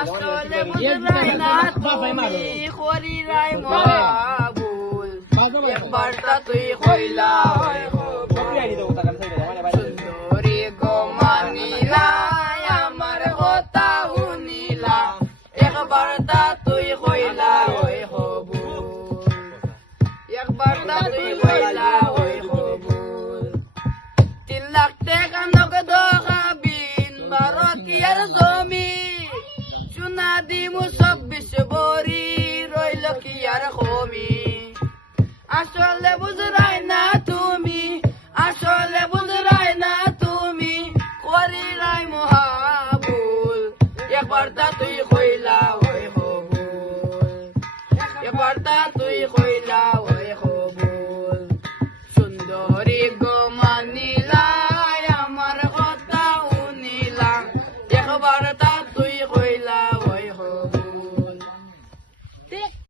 আসলে বুঝলাই না তুমি করিলাই মহাবুল একবারটা তুই কইলা সুন্দরী গো মানিলাই আমার কথা শুনিলা একবারটা তুই কইলা ওই হবুল একবারটা তুই কইলা ওই হবুল 3 লাখ টাকা নগদ খাবিন 12 কিয়ার জমি চুনা দিমু 26 বড়ি রইল কি আর কমি আসলে বুঝরাই না তুমি আসলে বুঝরাই না তুমি করিলাই মহাবুল একবারটা তুই কইলা ওই হবুল একবারটা তুই কইলা ওই হবুল সুন্দরী গো মানিলাই আমার কথা শুনিলা একবারটা তুই কইলা